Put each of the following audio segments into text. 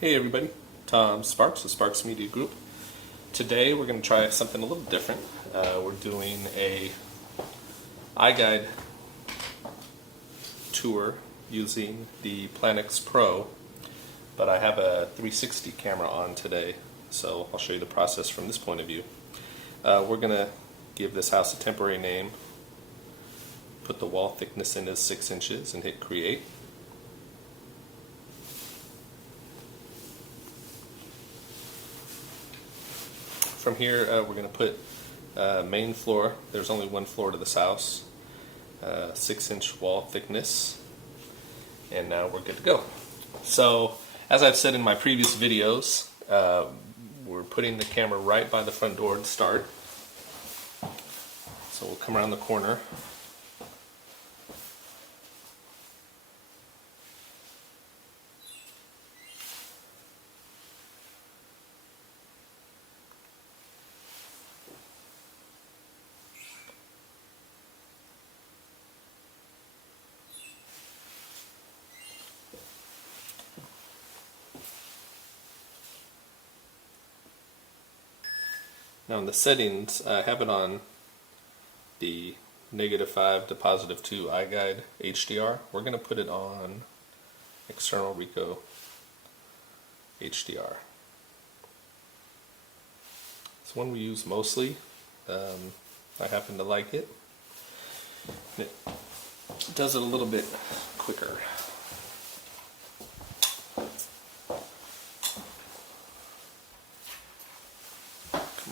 Hey everybody, Tom Sparks with Sparks Media Group. Today we're going to try something a little different. We're doing a iGuide tour using the Planix Pro, but I have a 360 camera on today, so I'll show you the process from this point of view. We're going to give this house a temporary name, put the wall thickness in as 6 inches, and hit create. From here, we're going to put main floor. There's only one floor to this house, 6-inch wall thickness, and now we're good to go. So, as I've said in my previous videos, we're putting the camera right by the front door to start. So we'll come around the corner. Now in the settings, I have it on the -5 to +2 iGuide HDR. We're going to put it on external Rico HDR. It's one we use mostly. I happen to like it. It does it a little bit quicker.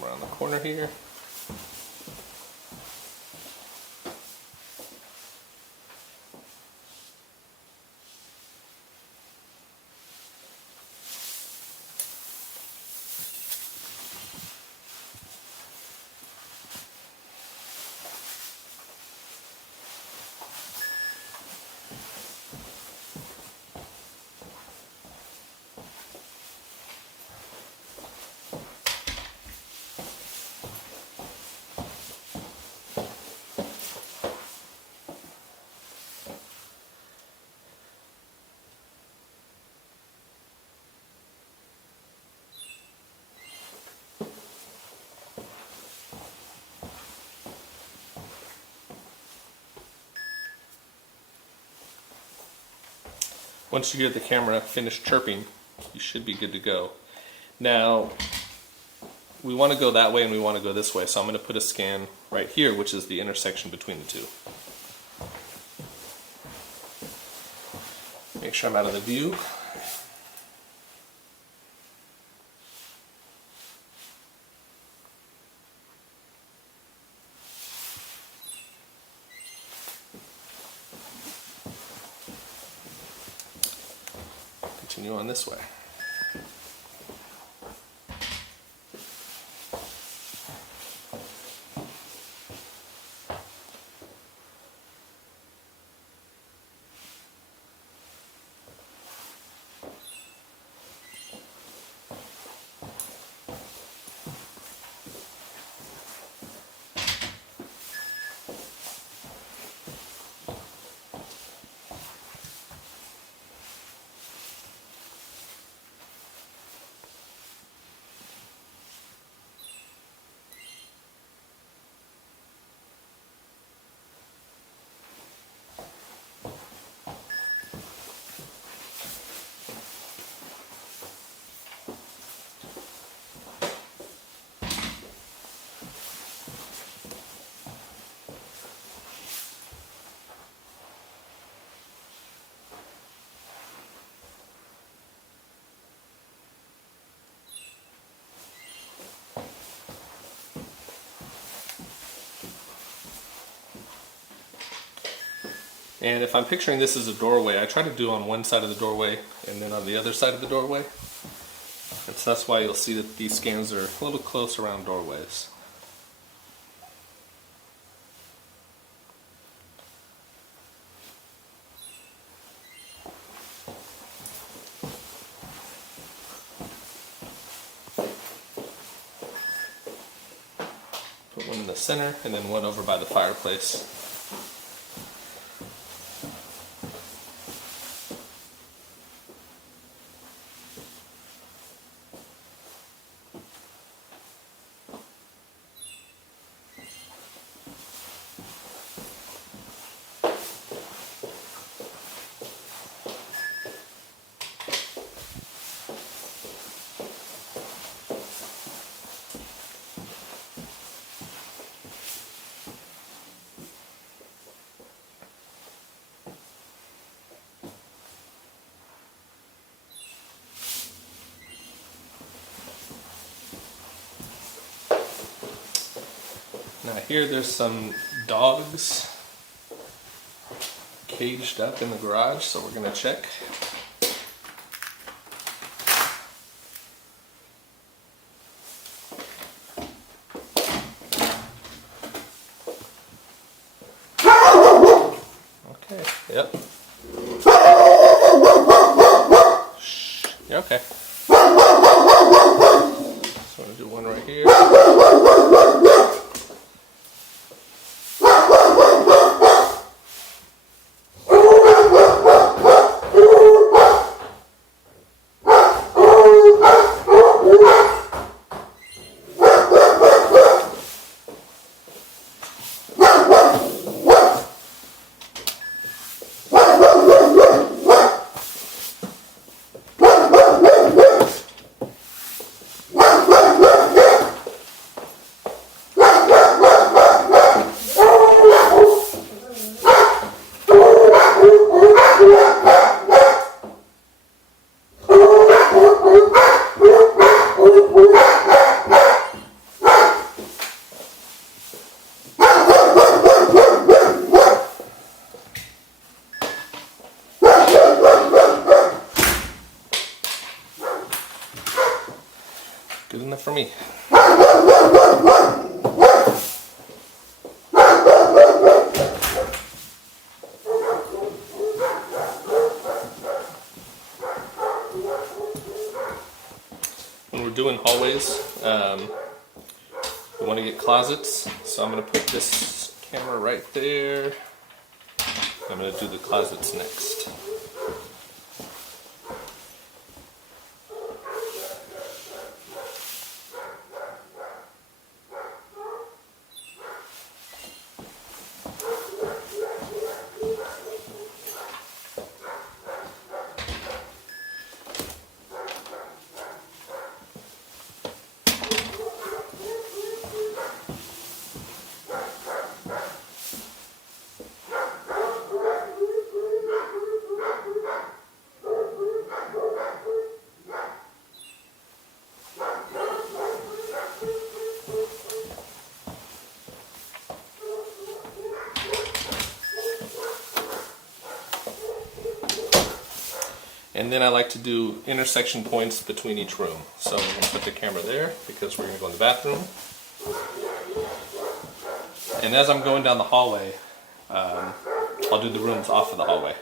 Around the corner here. Once you get the camera finished chirping, you should be good to go. Now, we want to go that way and we want to go this way, so I'm going to put a scan right here, which is the intersection between the two. Make sure I'm out of the view. Continue on this way. And if I'm picturing this as a doorway, I try to do on one side of the doorway and then on the other side of the doorway. And so that's why you'll see that these scans are a little close around doorways. Put one in the center and then one over by the fireplace. I hear there's some dogs caged up in the garage, so we're going to check. Okay, yep. Shh. You're okay. So I'm going to do one right here. Good enough for me. When we're doing hallways, we want to get closets, so I'm going to put this camera right there. I'm going to do the closets next. And then I like to do intersection points between each room. So I'm going to put the camera there because we're going to go in the bathroom. And as I'm going down the hallway, I'll do the rooms off of the hallway.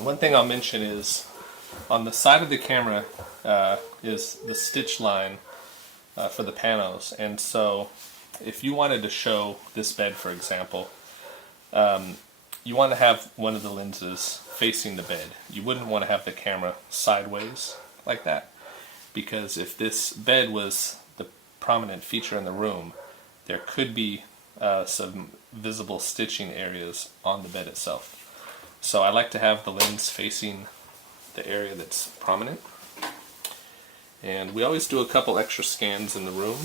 One thing I'll mention is on the side of the camera is the stitch line for the panos, and so if you wanted to show this bed, for example, you want to have one of the lenses facing the bed. You wouldn't want to have the camera sideways like that, because if this bed was the prominent feature in the room, there could be some visible stitching areas on the bed itself. So I like to have the lens facing the area that's prominent. And we always do a couple extra scans in the room,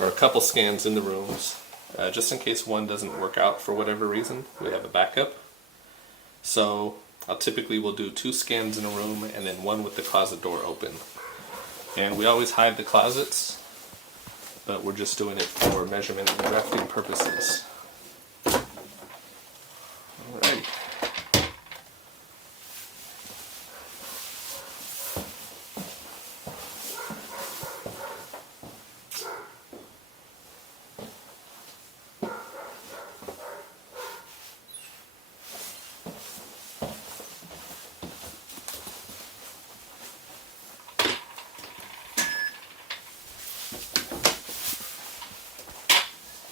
or a couple scans in the rooms, just in case one doesn't work out for whatever reason. We have a backup. So I'll typically will do 2 scans in a room and then 1 with the closet door open. And we always hide the closets, but we're just doing it for measurement and drafting purposes. Alright.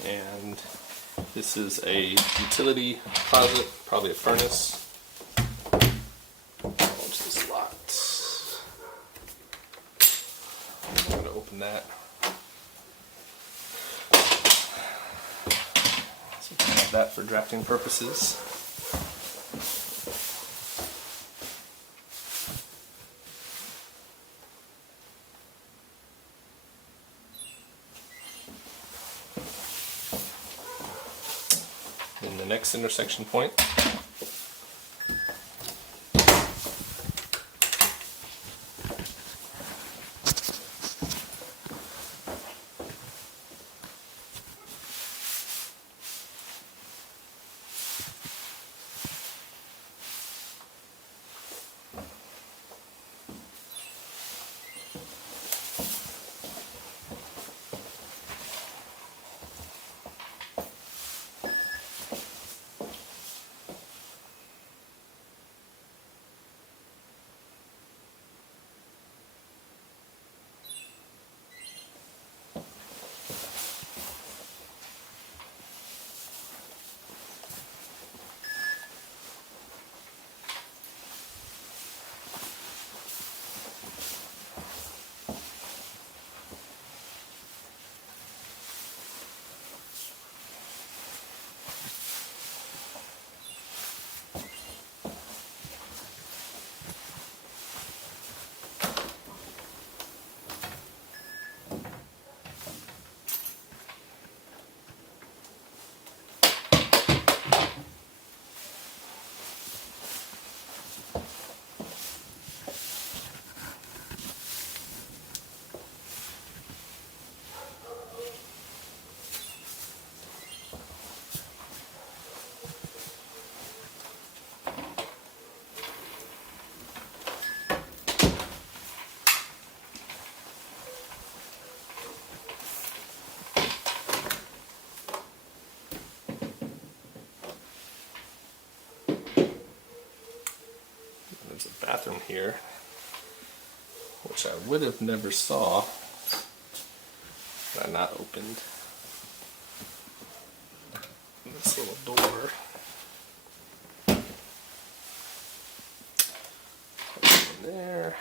And this is a utility closet, probably a furnace. Launch this locked. I'm going to open that. So we can have that for drafting purposes. In the next intersection point, there's a bathroom here, which I would have never saw had I not opened this little door. Open there.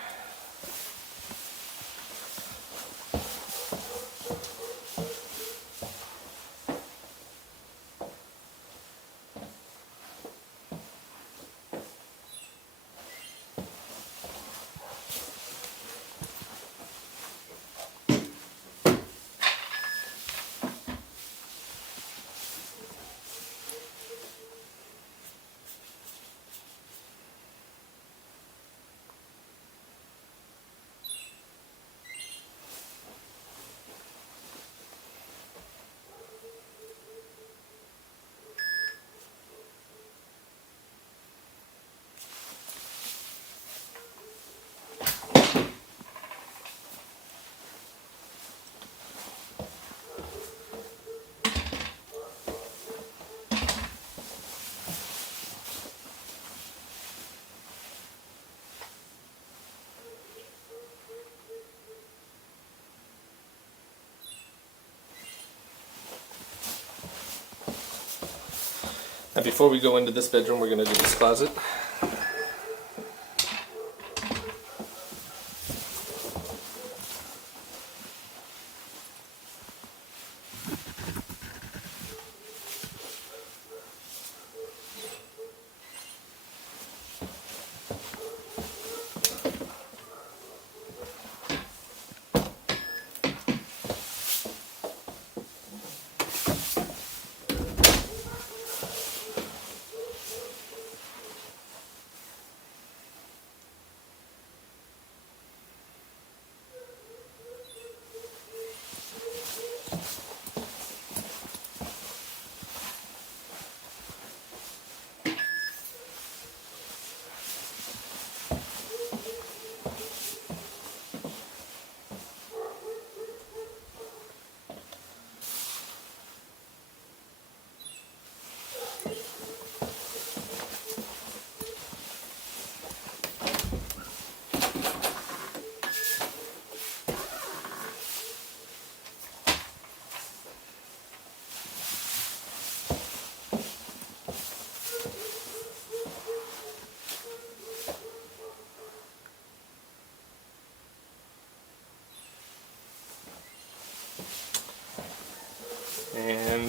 Now before we go into this bedroom, we're going to do this closet.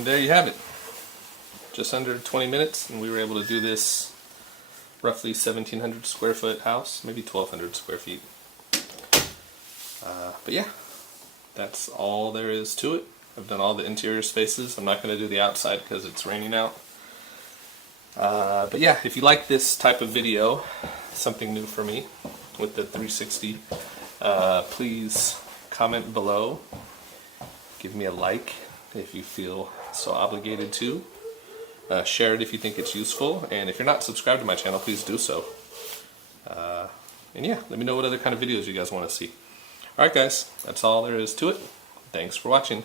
And there you have it. Just under 20 minutes, and we were able to do this roughly 1,700 square foot house, maybe 1,200 square feet. But yeah, that's all there is to it. I've done all the interior spaces. I'm not going to do the outside because it's raining out. But yeah, if you like this type of video, something new for me with the 360, please comment below. Give me a like if you feel so obligated to. Share it if you think it's useful, and if you're not subscribed to my channel, please do so. And yeah, let me know what other kind of videos you guys want to see. Alright guys, that's all there is to it. Thanks for watching.